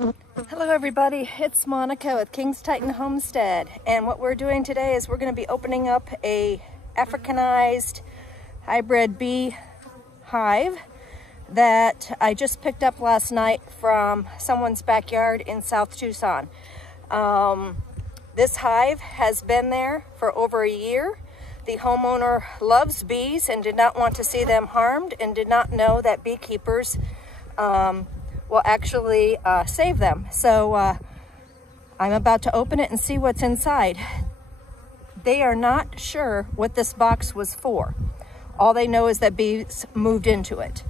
Hello everybody, it's Monica with King's Titan Homestead, and what we're doing today is we're going to be opening up a Africanized hybrid bee hive that I just picked up last night from someone's backyard in South Tucson. This hive has been there for over a year. The homeowner loves bees and did not want to see them harmed and did not know that beekeepers will actually save them. So I'm about to open it and see what's inside. They are not sure what this box was for. All they know is that bees moved into it.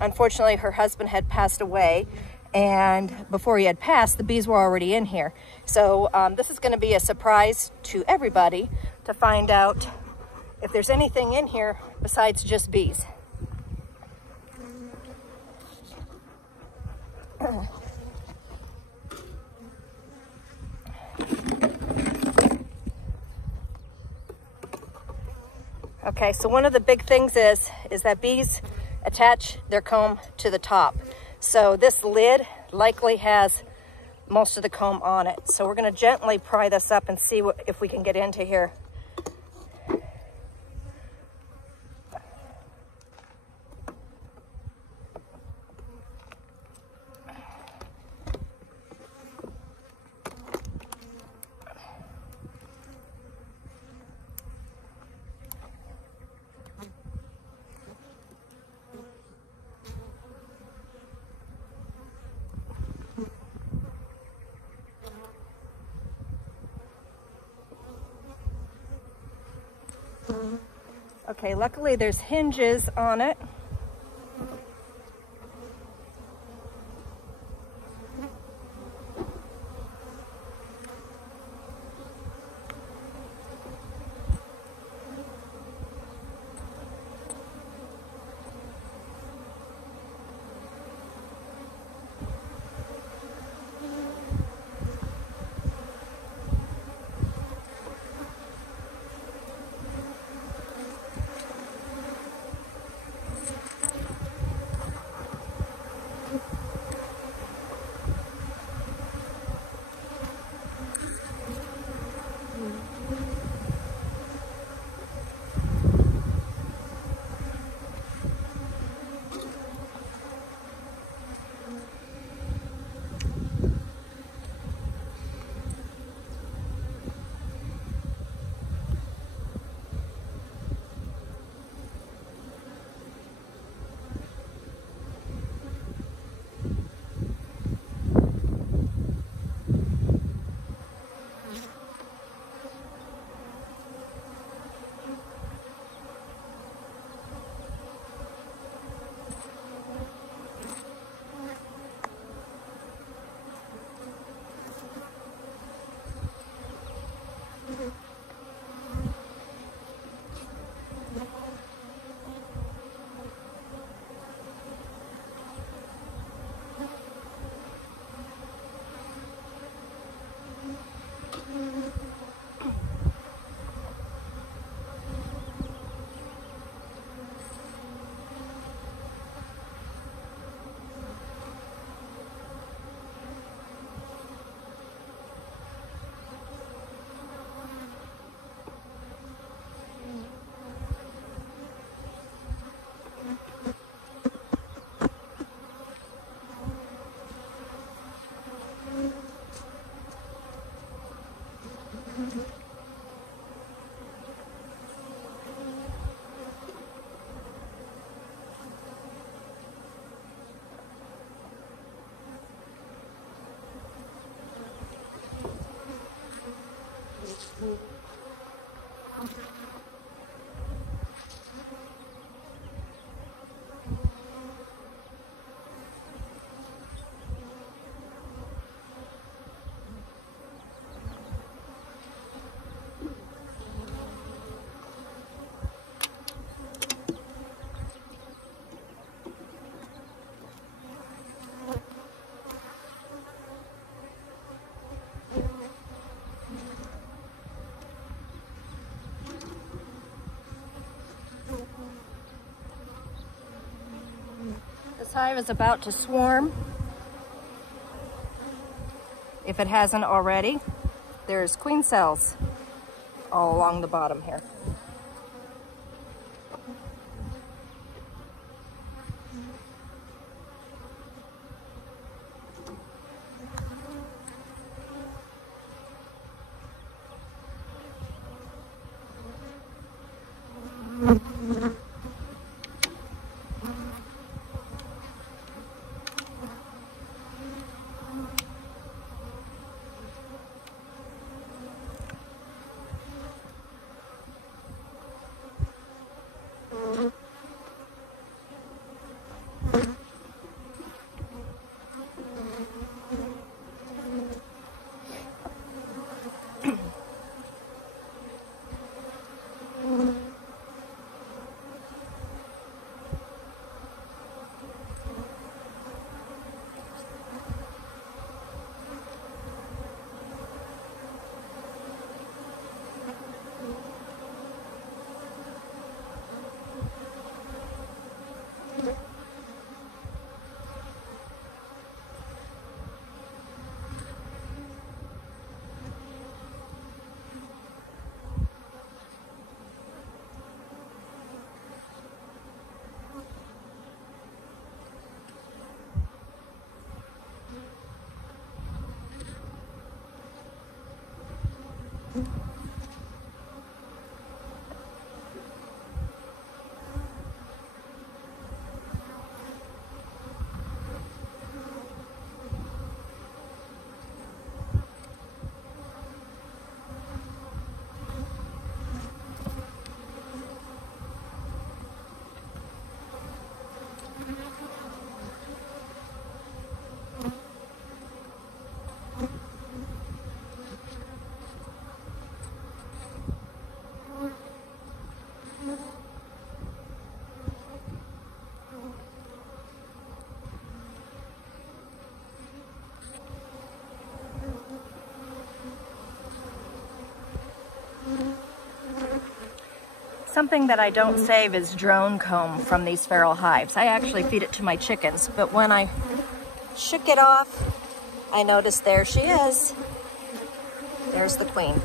Unfortunately, her husband had passed away, and before he had passed, the bees were already in here. So this is going to be a surprise to everybody to find out if there's anything in here besides just bees. Okay, so one of the big things is that bees attach their comb to the top. So this lid likely has most of the comb on it. So we're going to gently pry this up and see if we can get into here. Okay, luckily there's hinges on it. This hive is about to swarm. if it hasn't already. There's queen cells all along the bottom here. Something that I don't save is drone comb from these feral hives. I actually feed it to my chickens, but when I shook it off, I noticed there she is. There's the queen.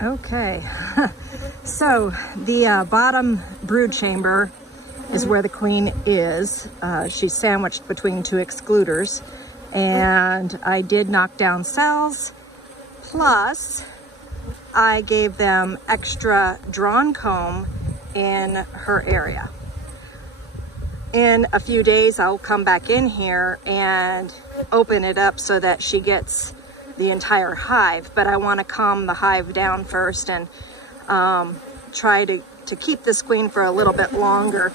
Okay, so the bottom brood chamber is where the queen is. She's sandwiched between two excluders. and I did knock down cells, plus I gave them extra drawn comb in her area. In a few days, I'll come back in here and open it up so that she gets the entire hive, but I want to calm the hive down first and try to keep this queen for a little bit longer.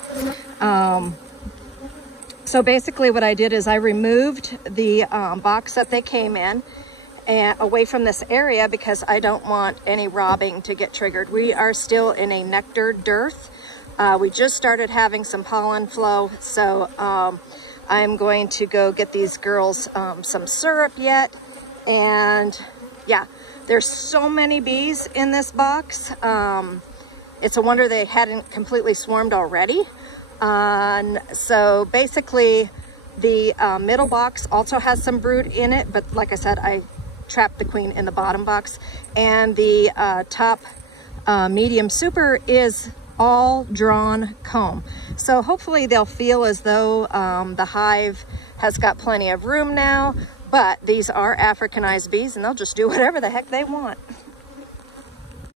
So basically what I did is I removed the box that they came in and away from this area because I don't want any robbing to get triggered. We are still in a nectar dearth. We just started having some pollen flow, so I'm going to go get these girls some syrup yet. And yeah, there's so many bees in this box. It's a wonder they hadn't completely swarmed already. So basically the middle box also has some brood in it, but like I said, I trapped the queen in the bottom box. And the top medium super is all drawn comb. So hopefully they'll feel as though the hive has got plenty of room now, but these are Africanized bees and they'll just do whatever the heck they want.